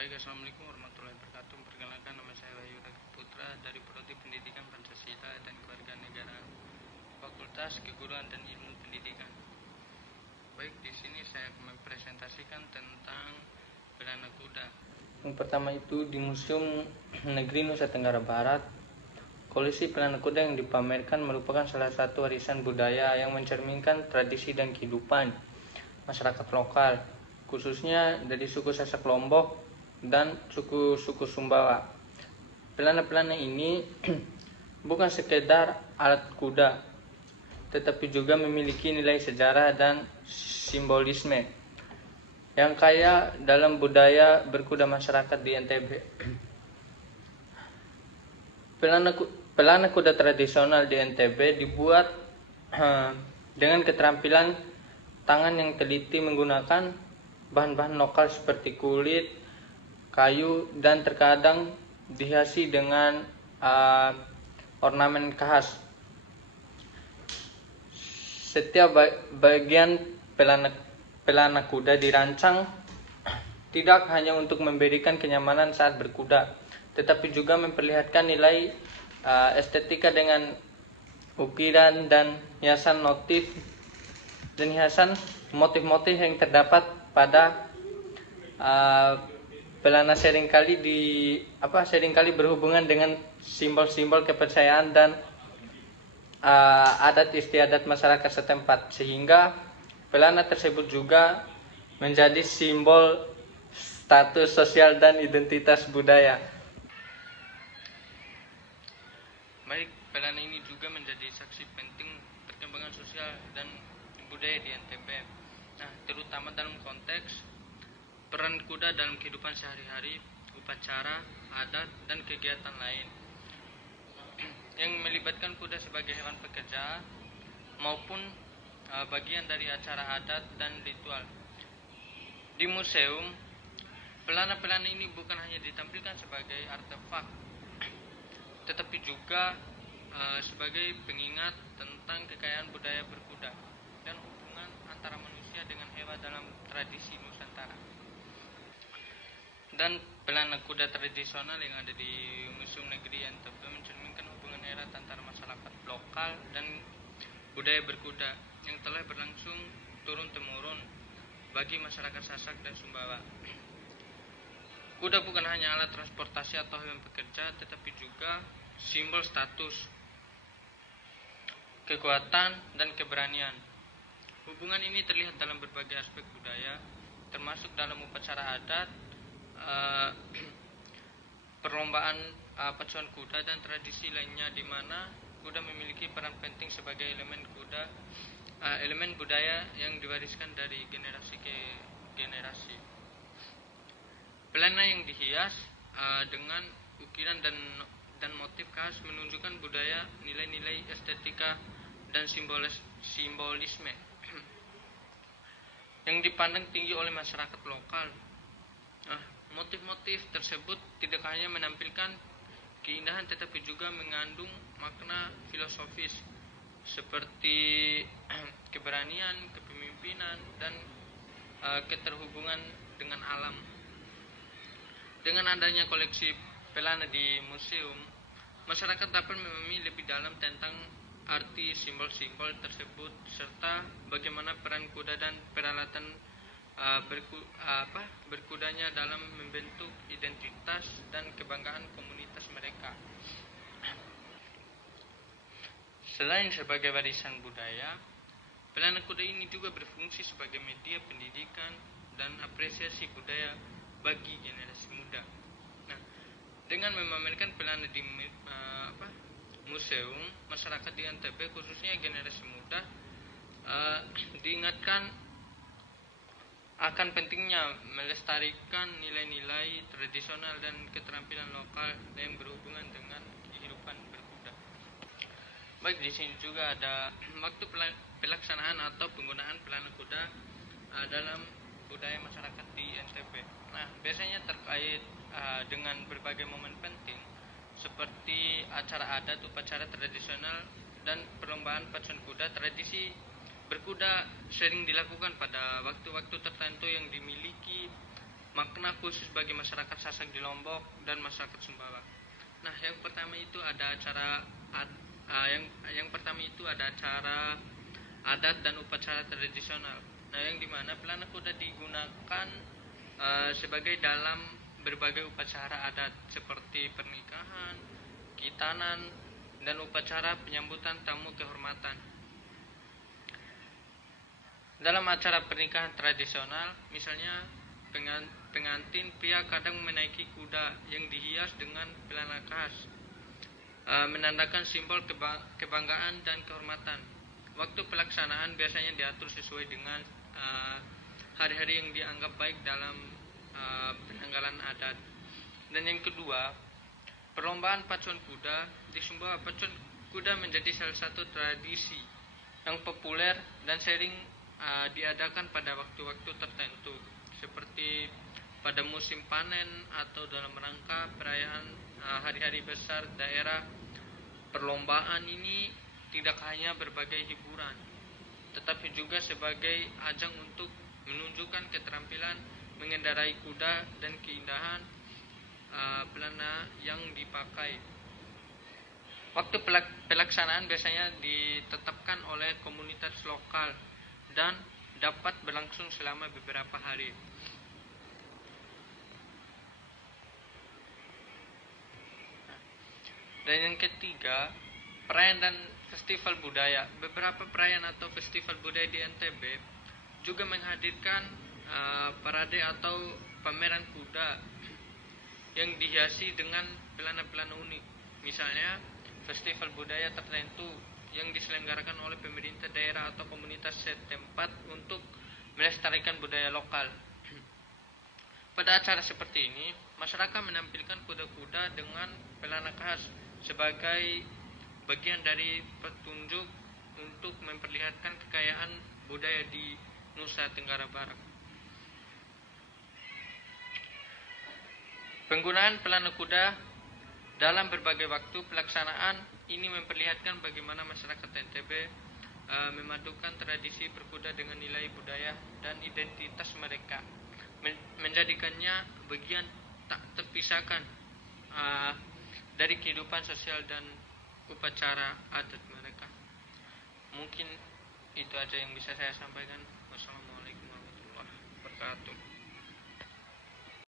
Baik, Assalamualaikum warahmatullahi wabarakatuh. Perkenalkan, nama saya Wahyu Putra dari Prodi Pendidikan Pancasila dan Kewarganegaraan, Fakultas Keguruan dan Ilmu Pendidikan. Baik, di sini saya akan mempresentasikan tentang pelana kuda. Yang pertama itu di Museum Negeri Nusa Tenggara Barat, koleksi pelana kuda yang dipamerkan merupakan salah satu warisan budaya yang mencerminkan tradisi dan kehidupan masyarakat lokal, khususnya dari suku Sasak Lombok dan suku-suku Sumbawa. Pelana-pelana ini bukan sekedar alat kuda, tetapi juga memiliki nilai sejarah dan simbolisme yang kaya dalam budaya berkuda masyarakat di NTB. Pelana kuda tradisional di NTB dibuat dengan keterampilan tangan yang teliti menggunakan bahan-bahan lokal seperti kulit, kayu, dan terkadang dihiasi dengan ornamen khas. Setiap bagian pelana kuda dirancang tidak hanya untuk memberikan kenyamanan saat berkuda, tetapi juga memperlihatkan nilai estetika dengan ukiran dan hiasan motif-motif yang terdapat pada pelana seringkali berhubungan dengan simbol-simbol kepercayaan dan adat istiadat masyarakat setempat, sehingga pelana tersebut juga menjadi simbol status sosial dan identitas budaya. Baik, pelana ini juga menjadi saksi penting perkembangan sosial dan budaya di NTB. Nah, terutama dalam konteks peran kuda dalam kehidupan sehari-hari, upacara, adat, dan kegiatan lain yang melibatkan kuda sebagai hewan pekerja maupun bagian dari acara adat dan ritual. Di museum, pelana-pelana ini bukan hanya ditampilkan sebagai artefak, tetapi juga sebagai pengingat tentang kekayaan budaya berkuda dan hubungan antara manusia dengan hewan dalam tradisi Nusantara. Dan pelana kuda tradisional yang ada di Museum Negeri NTB mencerminkan hubungan erat antara masyarakat lokal dan budaya berkuda yang telah berlangsung turun-temurun bagi masyarakat Sasak dan Sumbawa. Kuda bukan hanya alat transportasi atau hewan pekerja, tetapi juga simbol status, kekuatan, dan keberanian. Hubungan ini terlihat dalam berbagai aspek budaya, termasuk dalam upacara adat, perlombaan pacuan kuda, dan tradisi lainnya di mana kuda memiliki peran penting sebagai elemen budaya yang diwariskan dari generasi ke generasi. Pelana yang dihias dengan ukiran dan motif khas menunjukkan budaya, nilai-nilai estetika, dan simbolisme yang dipandang tinggi oleh masyarakat lokal. Motif-motif tersebut tidak hanya menampilkan keindahan tetapi juga mengandung makna filosofis seperti keberanian, kepemimpinan, dan keterhubungan dengan alam. Dengan adanya koleksi pelana di museum, masyarakat dapat memahami lebih dalam tentang arti simbol-simbol tersebut serta bagaimana peran kuda dan peralatan berkudanya dalam membentuk identitas dan kebanggaan komunitas mereka. Selain sebagai warisan budaya, pelana kuda ini juga berfungsi sebagai media pendidikan dan apresiasi budaya bagi generasi muda. Nah, dengan memamerkan pelana di museum, masyarakat di NTB khususnya generasi muda diingatkan akan pentingnya melestarikan nilai-nilai tradisional dan keterampilan lokal yang berhubungan dengan kehidupan berkuda. Baik, di sini juga ada waktu pelaksanaan atau penggunaan pelana kuda dalam budaya masyarakat di NTB. Nah, biasanya terkait dengan berbagai momen penting seperti acara adat, upacara tradisional, dan perlombaan pacuan kuda. Tradisi berkuda sering dilakukan pada waktu-waktu tertentu yang dimiliki makna khusus bagi masyarakat Sasak di Lombok dan masyarakat Sumbawa. Nah, yang pertama itu ada acara yang pertama itu ada acara adat dan upacara tradisional. Nah, yang dimana pelana kuda digunakan sebagai dalam berbagai upacara adat seperti pernikahan, khitanan, dan upacara penyambutan tamu kehormatan. Dalam acara pernikahan tradisional, misalnya pengantin pria kadang menaiki kuda yang dihias dengan pelana khas, menandakan simbol kebanggaan dan kehormatan. Waktu pelaksanaan biasanya diatur sesuai dengan hari-hari yang dianggap baik dalam penanggalan adat. Dan yang kedua, perlombaan pacuan kuda. Di Sumbawa, pacuan kuda menjadi salah satu tradisi yang populer dan sering diadakan pada waktu-waktu tertentu, seperti pada musim panen atau dalam rangka perayaan hari-hari besar daerah. Perlombaan ini tidak hanya berbagai hiburan, tetapi juga sebagai ajang untuk menunjukkan keterampilan mengendarai kuda dan keindahan pelana yang dipakai. Waktu pelaksanaan biasanya ditetapkan oleh komunitas lokal dan dapat berlangsung selama beberapa hari. Dan yang ketiga, perayaan dan festival budaya. Beberapa perayaan atau festival budaya di NTB juga menghadirkan parade atau pameran kuda yang dihiasi dengan pelana-pelana unik. Misalnya, festival budaya tertentu yang diselenggarakan oleh pemerintah daerah atau komunitas setempat untuk melestarikan budaya lokal. Pada acara seperti ini, masyarakat menampilkan kuda-kuda dengan pelana khas sebagai bagian dari petunjuk untuk memperlihatkan kekayaan budaya di Nusa Tenggara Barat. Penggunaan pelana kuda dalam berbagai waktu pelaksanaan ini memperlihatkan bagaimana masyarakat NTB memadukan tradisi berkuda dengan nilai budaya dan identitas mereka, menjadikannya bagian tak terpisahkan dari kehidupan sosial dan upacara adat mereka. Mungkin itu aja yang bisa saya sampaikan. Wassalamualaikum warahmatullahi wabarakatuh.